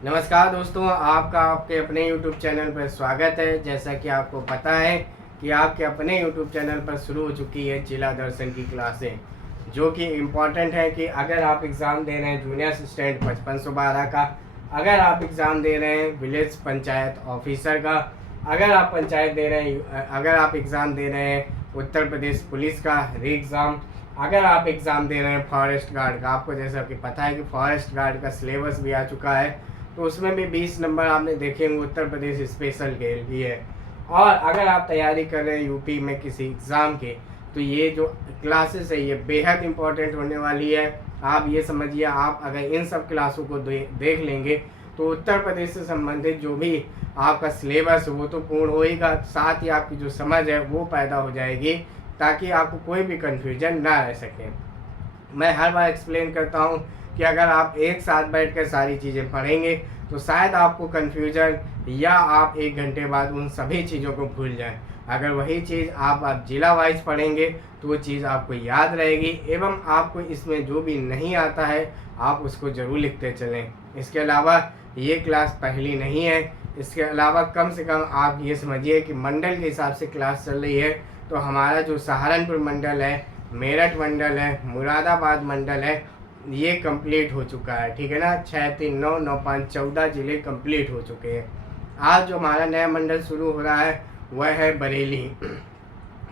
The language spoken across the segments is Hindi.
नमस्कार दोस्तों, आपका आपके अपने YouTube चैनल पर स्वागत है। जैसा कि आपको पता है कि आपके अपने YouTube चैनल पर शुरू हो चुकी है जिला दर्शन की क्लासें, जो कि इम्पॉर्टेंट है कि अगर आप एग्ज़ाम दे रहे हैं जूनियर असिस्टेंट 5512 का, अगर आप एग्ज़ाम दे रहे हैं विलेज पंचायत ऑफिसर का, अगर आप पंचायत दे रहे हैं, अगर आप एग्ज़ाम दे रहे हैं उत्तर प्रदेश पुलिस का री एग्ज़ाम, अगर आप एग्ज़ाम दे रहे हैं फॉरेस्ट गार्ड का, आपको जैसा कि पता है कि फॉरेस्ट गार्ड का सिलेबस भी आ चुका है, तो उसमें भी 20 नंबर आपने देखे होंगे उत्तर प्रदेश स्पेशल के लिए। और अगर आप तैयारी कर रहे हैं यूपी में किसी एग्ज़ाम के, तो ये जो क्लासेस है ये बेहद इम्पोर्टेंट होने वाली है। आप ये समझिए, आप अगर इन सब क्लासों को देख लेंगे तो उत्तर प्रदेश से संबंधित जो भी आपका सिलेबस है वो तो पूर्ण होएगा, साथ ही आपकी जो समझ है वो पैदा हो जाएगी, ताकि आपको कोई भी कन्फ्यूजन ना रह सके। मैं हर बार एक्सप्लेन करता हूँ कि अगर आप एक साथ बैठकर सारी चीज़ें पढ़ेंगे तो शायद आपको कन्फ्यूजन या आप 1 घंटे बाद उन सभी चीज़ों को भूल जाएं। अगर वही चीज़ आप जिला वाइज पढ़ेंगे तो वो चीज़ आपको याद रहेगी, एवं आपको इसमें जो भी नहीं आता है आप उसको ज़रूर लिखते चलें। इसके अलावा ये क्लास पहली नहीं है। इसके अलावा कम से कम आप ये समझिए कि मंडल के हिसाब से क्लास चल रही है, तो हमारा जो सहारनपुर मंडल है, मेरठ मंडल है, मुरादाबाद मंडल है, ये कंप्लीट हो चुका है। ठीक है ना, 6, 3, 9, 9, 5, 14 जिले कंप्लीट हो चुके हैं। आज जो हमारा नया मंडल शुरू हो रहा है वह है बरेली।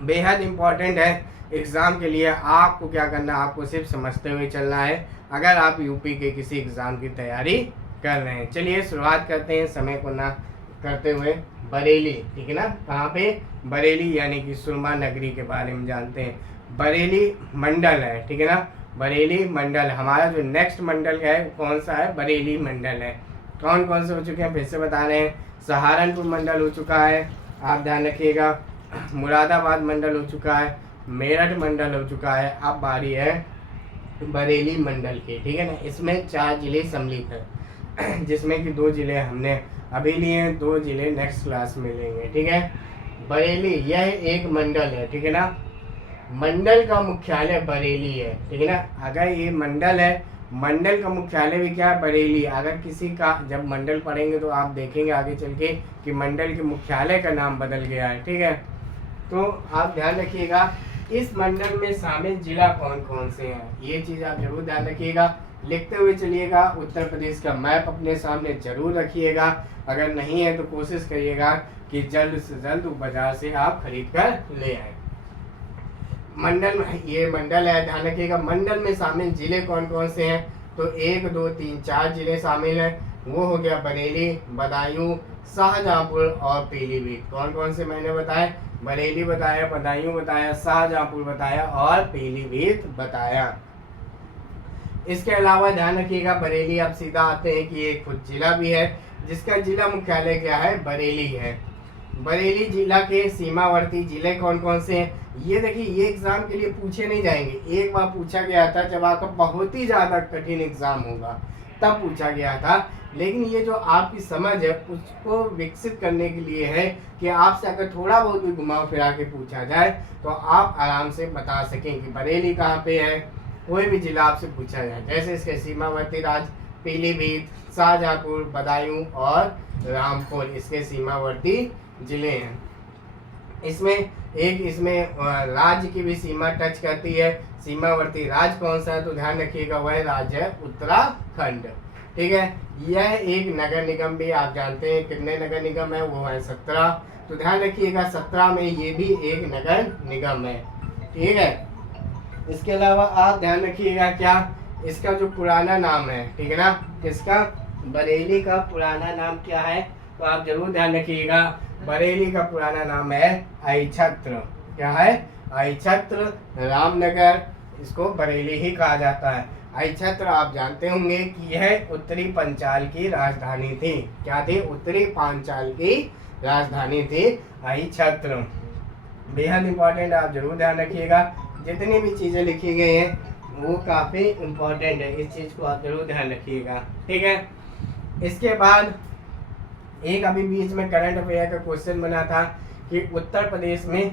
बेहद इम्पॉर्टेंट है एग्ज़ाम के लिए। आपको क्या करना है, आपको सिर्फ समझते हुए चलना है अगर आप यूपी के किसी एग्ज़ाम की तैयारी कर रहे हैं। चलिए शुरुआत करते हैं समय को ना करते हुए। बरेली, ठीक है ना, कहाँ पे? बरेली, यानी कि सुरमा नगरी के बारे में जानते हैं। बरेली मंडल है, ठीक है ना, बरेली मंडल। हमारा जो नेक्स्ट मंडल है कौन सा है? बरेली मंडल है। कौन कौन से हो चुके हैं फिर से बता रहे हैं। सहारनपुर मंडल हो चुका है, आप ध्यान रखिएगा। मुरादाबाद मंडल हो चुका है, मेरठ मंडल हो चुका है। अब बारी है बरेली मंडल की, ठीक है ना। इसमें 4 जिले सम्मिलित है, जिसमें कि 2 जिले हमने अभी लिए, 2 जिले नेक्स्ट क्लास में लेंगे, ठीक है। बरेली यह एक मंडल है, ठीक है ना। मंडल का मुख्यालय बरेली है, ठीक है ना। अगर ये मंडल है, मंडल का मुख्यालय भी क्या है? बरेली। अगर किसी का जब मंडल पढ़ेंगे तो आप देखेंगे आगे चल के कि मंडल के मुख्यालय का नाम बदल गया है, ठीक है। तो आप ध्यान रखिएगा इस मंडल में शामिल जिला कौन कौन से हैं, ये चीज़ आप जरूर ध्यान रखिएगा। लिखते हुए चलिएगा। उत्तर प्रदेश का मैप अपने सामने जरूर रखिएगा। अगर नहीं है तो कोशिश करिएगा कि जल्द से जल्द बाजार से आप खरीद कर ले आए। मंडल, ये मंडल है, ध्यान रखिएगा। मंडल में शामिल जिले कौन कौन से हैं? तो 1, 2, 3, 4 जिले शामिल हैं। वो हो गया बरेली, बदायूं, शाहजहांपुर और पीलीभीत। कौन कौन से मैंने बताए? बरेली बताया, बदायूं बताया, शाहजहांपुर बताया और पीलीभीत बताया। इसके अलावा ध्यान रखिएगा बरेली, अब सीधा आते हैं कि एक खुद जिला भी है, जिसका जिला मुख्यालय क्या है? बरेली है। बरेली जिला के सीमावर्ती जिले कौन कौन से हैं? ये देखिए, ये एग्जाम के लिए पूछे नहीं जाएंगे। एक बार पूछा गया था जब आपका बहुत ही ज्यादा कठिन एग्जाम होगा तब पूछा गया था, लेकिन ये जो आपकी समझ है उसको विकसित करने के लिए है कि आपसे अगर थोड़ा बहुत भी घुमा फिरा के पूछा जाए तो आप आराम से बता सकें कि बरेली कहाँ पे है। कोई भी जिला आपसे पूछा जाए, जैसे इसके सीमावर्ती राज्य पीलीभीत, शाहजहांपुर, बदायूं और रामपुर इसके सीमावर्ती जिले हैं। इसमें राज्य की भी सीमा टच करती है। सीमावर्ती राज्य कौन सा है? तो ध्यान रखिएगा वह राज्य है उत्तराखंड, ठीक है। यह एक नगर निगम भी, आप जानते हैं कितने नगर निगम है? वो है 17। तो ध्यान रखिएगा 17 में ये भी एक नगर निगम है, ठीक है। इसके अलावा आप ध्यान रखिएगा क्या, इसका जो पुराना नाम है, ठीक है ना, किसका? बरेली का पुराना नाम क्या है? तो आप जरूर ध्यान रखिएगा, बरेली का पुराना नाम है अहिछत्र। क्या है? अहिछत्र रामनगर, इसको बरेली ही कहा जाता है। अहिछत्र आप जानते होंगे कि यह उत्तरी पंचाल की राजधानी थी। क्या थी? उत्तरी पांचाल की राजधानी थी अहिछत्र। बेहद इंपॉर्टेंट, आप जरूर ध्यान रखिएगा। जितनी भी चीजें लिखी गई हैं वो काफी इंपॉर्टेंट है, इस चीज को आप जरूर ध्यान रखिएगा, ठीक है। इसके बाद एक अभी बीच में करंट अफेयर का क्वेश्चन बना था कि उत्तर प्रदेश में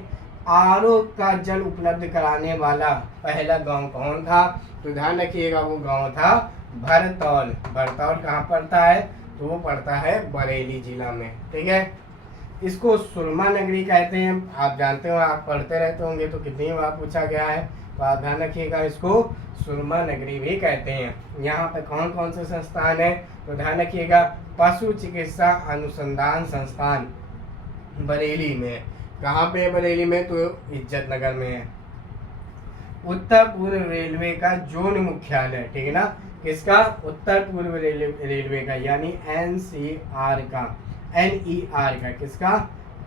आरओ का जल उपलब्ध कराने वाला पहला गांव कौन था? तो ध्यान रखिएगा वो गांव था भरतौल। भरतौल कहाँ पड़ता है? तो वो पड़ता है बरेली जिला में। ठीक है, इसको सुरमा नगरी कहते हैं। आप जानते हो, आप पढ़ते रहते होंगे तो कितनी बार पूछा गया है, तो आप ध्यान रखिएगा, इसको सुरमा नगरी भी कहते हैं। यहाँ पे कौन कौन से संस्थान है, तो ध्यान रखिएगा, पशु चिकित्सा अनुसंधान संस्थान बरेली में। कहाँ पे है बरेली में, तो इज्जत नगर में है। उत्तर पूर्व रेलवे का जोन मुख्यालय, ठीक है ना, किसका, उत्तर पूर्व रेलवे का, यानी NCR का, NER का, किसका,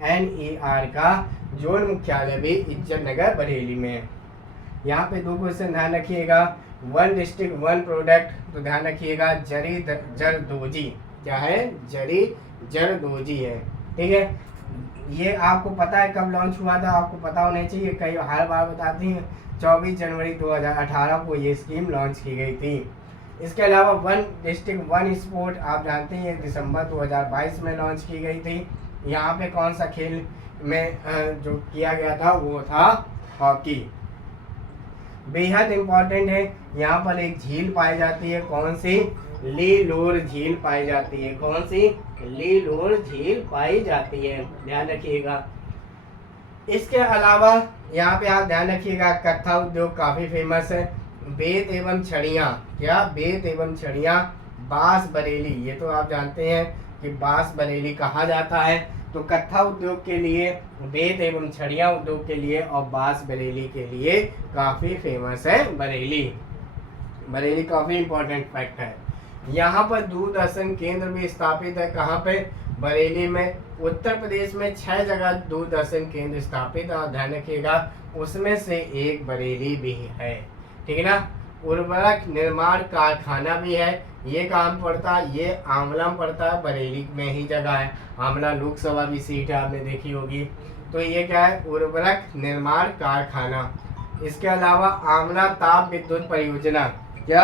NER का जोन मुख्यालय भी इज्जत नगर बरेली में है। यहाँ पे 2 क्वेश्चन ध्यान रखिएगा, 1 डिस्ट्रिक्ट 1 प्रोडक्ट, तो ध्यान रखिएगा जरी जरदोजी, क्या है, जरी जरदोजी है। ठीक है, ये आपको पता है कब लॉन्च हुआ था, आपको पता होना चाहिए, कई हर बार बताते हैं, 24 जनवरी 2018 को ये स्कीम लॉन्च की गई थी। इसके अलावा 1 डिस्ट्रिक्ट 1 स्पोर्ट, आप जानते हैं दिसंबर 2022 में लॉन्च की गई थी। यहाँ पे कौन सा खेल में जो किया गया था वो था हॉकी। बेहद इम्पोर्टेंट है, यहाँ पर एक झील पाई जाती है, कौन सी, लीलोर झील पाई जाती है, कौन सी, लीलोर झील पाई जाती है, ध्यान रखिएगा। इसके अलावा यहाँ पे आप ध्यान रखिएगा, कत्था उद्योग काफी फेमस है। बेत एवं छड़ियाँ, क्या, बेत एवं छड़ियाँ, बांस बरेली, ये तो आप जानते हैं कि बांस बरेली कहा जाता है, तो कत्था उद्योग के लिए, बेत एवं छड़ियाँ उद्योग के लिए और बांस बरेली के लिए काफी फेमस है बरेली। बरेली काफी इंपॉर्टेंट फैक्ट है। यहाँ पर दूरदर्शन केंद्र भी स्थापित है, कहाँ पे, बरेली में। उत्तर प्रदेश में 6 जगह दूरदर्शन केंद्र स्थापित है, और ध्यान रखिएगा उसमें से एक बरेली भी है। ठीक है ना, उर्वरक निर्माण कारखाना भी है, ये काम पड़ता है, ये आंवला में पड़ता है, बरेली में ही जगह है। आंवला लोकसभा भी सीट है, आपने देखी होगी। तो ये क्या है, उर्वरक निर्माण कारखाना। इसके अलावा आंवला ताप विद्युत परियोजना, क्या,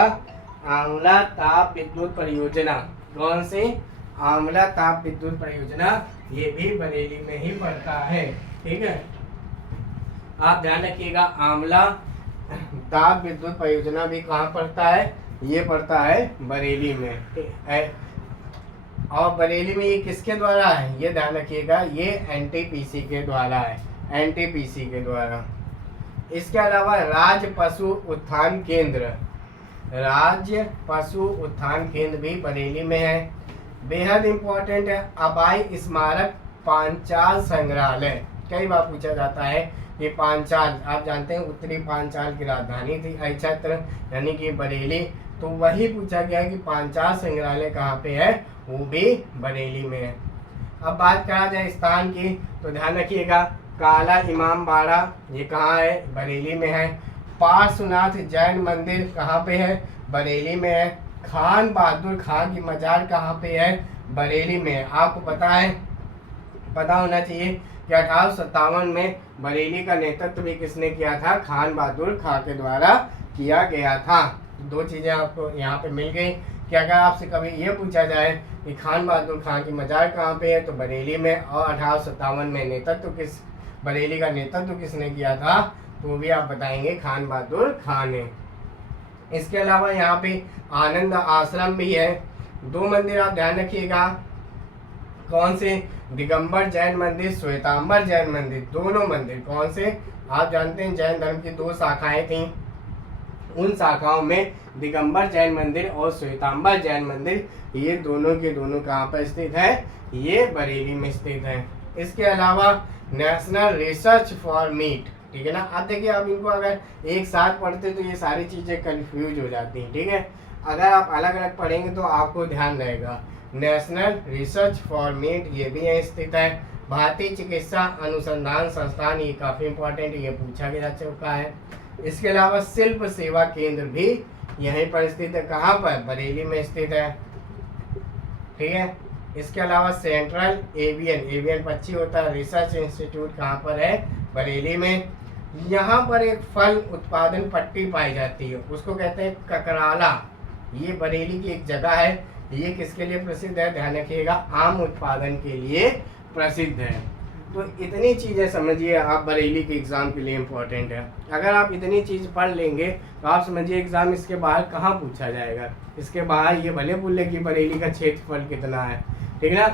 आंवला ताप विद्युत परियोजना, कौन सी, आंवला ताप विद्युत परियोजना, ये भी बरेली में ही पड़ता है। ठीक है, आप ध्यान रखिएगा, आंवला ताप विद्युत परियोजना भी कहाँ पड़ता है, ये पड़ता है बरेली में। और बरेली में ये किसके द्वारा है, ये ध्यान रखिएगा, ये NTPC के द्वारा है, NTPC के द्वारा। इसके अलावा राज्य पशु उत्थान केंद्र, राज्य पशु उत्थान केंद्र भी बरेली में है। बेहद इम्पोर्टेंट है, अबाई स्मारक पांचाल संग्रहालय, कई बार पूछा जाता है कि पांचाल, आप जानते हैं उत्तरी पांचाल की राजधानी थी अहिच्छत्र, यानी कि बरेली, तो वही पूछा गया कि पांचाल संग्रहालय कहाँ पे है, वो भी बरेली में है। अब बात करा जाए स्थान की, तो ध्यान रखिएगा, काला इमाम बाड़ा, ये कहाँ है, बरेली में है। पार्श्वनाथ जैन मंदिर कहाँ पे है, बरेली में है। खान बहादुर खान की मजार कहाँ पे है, बरेली में है। आपको पता है, पता होना चाहिए कि 1857 में बरेली का नेतृत्व भी किसने किया था, खान बहादुर खान के द्वारा किया गया था। 2 चीज़ें आपको यहाँ पे मिल गई कि अगर आपसे कभी ये पूछा जाए कि खान बहादुर खान की मजार कहाँ पे है, तो बरेली में, और 1857 में नेतृत्व किस, बरेली का नेतृत्व किसने किया था, तो भी आप बताएंगे खान बहादुर खान ने। इसके अलावा यहाँ पे आनंद आश्रम भी है। 2 मंदिर आप ध्यान रखिएगा, कौन से, दिगंबर जैन मंदिर, श्वेतांबर जैन मंदिर, दोनों मंदिर कौन से, आप जानते हैं जैन धर्म की 2 शाखाएं थी, उन शाखाओं में दिगंबर जैन मंदिर और श्वेतांबर जैन मंदिर, ये दोनों के दोनों कहाँ पर स्थित है, ये बरेली में स्थित है। इसके अलावा नेशनल रिसर्च फॉर मीट, ठीक है ना। अब देखिए, आप इनको अगर एक साथ पढ़ते तो ये सारी चीज़ें कंफ्यूज हो जाती हैं, ठीक है। अगर आप अलग अलग पढ़ेंगे तो आपको ध्यान रहेगा। नेशनल रिसर्च फॉर मीट, ये भी यहाँ स्थित है। भारतीय चिकित्सा अनुसंधान संस्थान, ये काफ़ी इंपॉर्टेंट, ये पूछा गया चुका है। इसके अलावा शिल्प सेवा केंद्र भी यहीं पर स्थित है, कहाँ पर, बरेली में स्थित है, ठीक है। इसके अलावा सेंट्रल एवियन पक्षी होता है रिसर्च इंस्टीट्यूट कहाँ पर है, बरेली में। यहाँ पर एक फल उत्पादन पट्टी पाई जाती है, उसको कहते हैं ककराला, ये बरेली की एक जगह है। ये किसके लिए प्रसिद्ध है, ध्यान रखिएगा, आम उत्पादन के लिए प्रसिद्ध है। तो इतनी चीज़ें समझिए आप बरेली के एग्ज़ाम के लिए इम्पोर्टेंट है। अगर आप इतनी चीज़ पढ़ लेंगे तो आप समझिए एग्ज़ाम इसके बाहर कहाँ पूछा जाएगा। इसके बाहर ये भले बोल ले कि बरेली का क्षेत्रफल कितना है, ठीक है ना,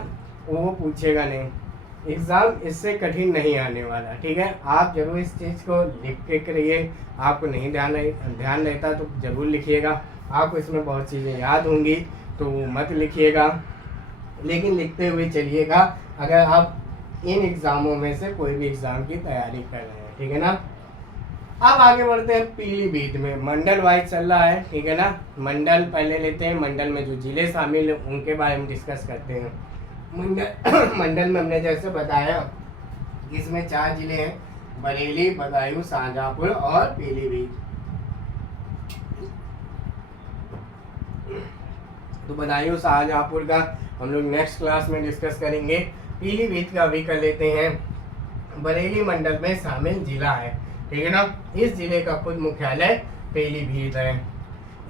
वो पूछेगा नहीं। एग्ज़ाम इससे कठिन नहीं आने वाला, ठीक है। आप जरूर इस चीज़ को लिख के करिए। आपको नहीं ध्यान रहता तो ज़रूर लिखिएगा। आपको इसमें बहुत चीज़ें याद होंगी तो वो मत लिखिएगा, लेकिन लिखते हुए चलिएगा अगर आप इन एग्ज़ामों में से कोई भी एग्ज़ाम की तैयारी कर रहे हैं, ठीक है ना। अब आगे बढ़ते हैं पीलीभीत में। मंडल वाइज चल रहा है, ठीक है ना। मंडल पहले लेते हैं। मंडल में जो जिले शामिल हैं उनके बारे में डिस्कस करते हैं। मंडल में हमने जैसे बताया इसमें 4 जिले हैं, बरेली, बदायूं, शाहजहांपुर और पीलीभीत। तो बदायूं शाहजहांपुर का हम लोग नेक्स्ट क्लास में डिस्कस करेंगे। पीलीभीत का भी कर लेते हैं। बरेली मंडल में शामिल जिला है, ठीक है ना। इस जिले का खुद मुख्यालय पीलीभीत है।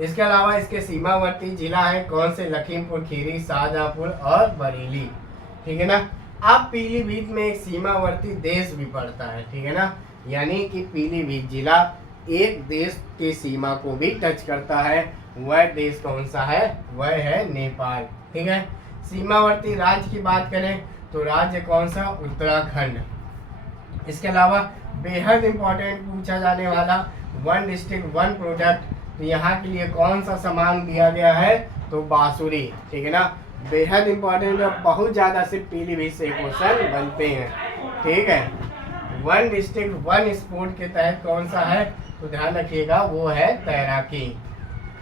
इसके अलावा इसके सीमावर्ती जिला है कौन से? लखीमपुर खीरी, शाहजहांपुर और बरेली, ठीक है ना। अब पीलीभीत में एक सीमावर्ती देश भी पड़ता है, ठीक है ना। यानी कि पीलीभीत जिला एक देश की सीमा को भी टच करता है। वह देश कौन सा है? वह है नेपाल, ठीक है। सीमावर्ती राज्य की बात करें तो राज्य कौन सा? उत्तराखंड। इसके अलावा बेहद इंपॉर्टेंट पूछा जाने वाला 1 डिस्ट्रिक्ट 1 प्रोडक्ट, तो यहाँ के लिए कौन सा सामान दिया गया है? तो बांसुरी, ठीक है ना। बेहद इंपॉर्टेंट है, बहुत ज़्यादा सिर्फ पीलीभीत से क्वेश्चन बनते हैं, ठीक है। 1 डिस्ट्रिक्ट 1 स्पोर्ट के तहत कौन सा है? तो ध्यान रखिएगा वो है तैराकी,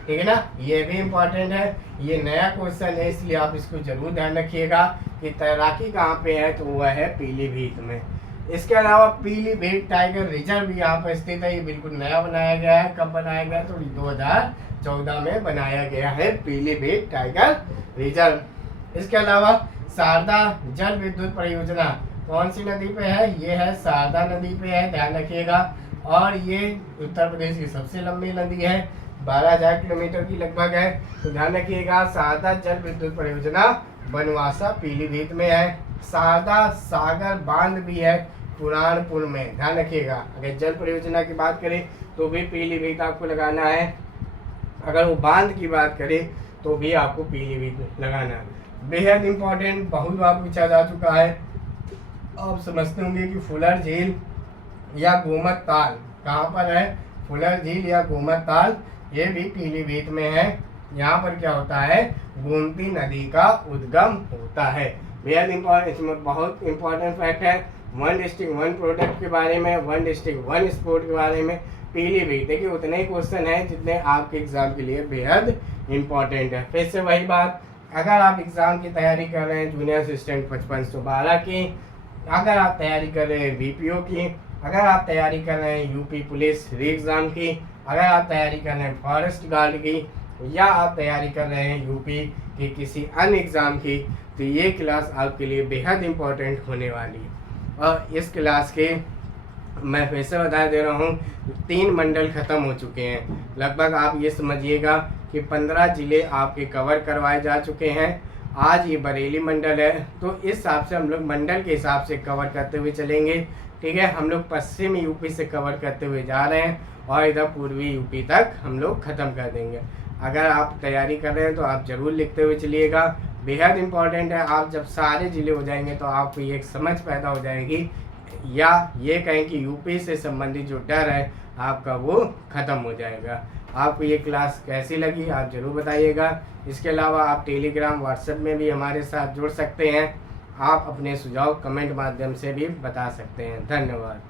ठीक है ना। ये भी इम्पोर्टेंट है, ये नया क्वेश्चन है इसलिए आप इसको जरूर ध्यान रखिएगा कि तैराकी कहाँ पे है, तो वह है पीलीभीत में। इसके अलावा पीलीभीत टाइगर रिजर्व यहाँ पर स्थित है। ये बिल्कुल नया बनाया गया है। कब बनाया गया? तो 2014 में बनाया गया है पीलीभीत टाइगर रिजर्व। इसके अलावा शारदा जल विद्युत परियोजना कौन सी नदी पे है? ये है शारदा नदी पे है, ध्यान रखिएगा। और ये उत्तर प्रदेश की सबसे लंबी नदी है, 12,000 किलोमीटर की लगभग है। तो ध्यान रखिएगा शारदा जल विद्युत परियोजना बनवासा पीलीभीत में है। शारदा सागर बांध भी है पुराणपुर में, ध्यान रखिएगा। अगर जल परियोजना की बात करें तो भी पीलीभीत आपको लगाना है। अगर वो बांध की बात करें तो भी आपको पीलीभीत लगाना है। बेहद इंपॉर्टेंट, बहुत बार पूछा जा चुका है। आप समझते होंगे कि फुलर झील या गोमत ताल कहाँ पर है? फुलर झील या गोमत ताल ये भी पीलीभीत में है। यहाँ पर क्या होता है? गोमती नदी का उद्गम होता है। बेहद इंपॉर्टेंट, इसमें बहुत इंपॉर्टेंट फैक्ट है 1 डिस्ट्रिक्ट 1 प्रोडक्ट के बारे में, 1 डिस्ट्रिक्ट 1 स्पोर्ट के बारे में। पीलीभीत देखिए उतने ही क्वेश्चन हैं जितने आपके एग्जाम के लिए बेहद इंपॉर्टेंट है। फिर से वही बात, अगर आप एग्जाम की तैयारी कर रहे हैं जूनियर असिस्टेंट 5512 की, अगर आप तैयारी कर रहे हैं VPO की, अगर आप तैयारी कर रहे हैं यूपी पुलिस री एग्ज़ाम की, अगर आप तैयारी कर रहे हैं फॉरेस्ट गार्ड की, या आप तैयारी कर रहे हैं यूपी की किसी अन्य एग्ज़ाम की, तो ये क्लास आपके लिए बेहद इंपॉर्टेंट होने वाली है। और इस क्लास के मैं फिर से बता दे रहा हूँ 3 मंडल ख़त्म हो चुके हैं। लगभग आप ये समझिएगा कि 15 जिले आपके कवर करवाए जा चुके हैं। आज ये बरेली मंडल है, तो इस हिसाब से हम लोग मंडल के हिसाब से कवर करते हुए चलेंगे, ठीक है। हम लोग पश्चिम यूपी से कवर करते हुए जा रहे हैं और इधर पूर्वी यूपी तक हम लोग ख़त्म कर देंगे। अगर आप तैयारी कर रहे हैं तो आप ज़रूर लिखते हुए चलिएगा। बेहद इंपॉर्टेंट है, आप जब सारे ज़िले हो जाएंगे तो आपको ये एक समझ पैदा हो जाएगी, या ये कहें कि यूपी से संबंधित जो डर है आपका वो ख़त्म हो जाएगा। आपको ये क्लास कैसी लगी आप ज़रूर बताइएगा। इसके अलावा आप टेलीग्राम व्हाट्सएप में भी हमारे साथ जुड़ सकते हैं। आप अपने सुझाव कमेंट माध्यम से भी बता सकते हैं। धन्यवाद।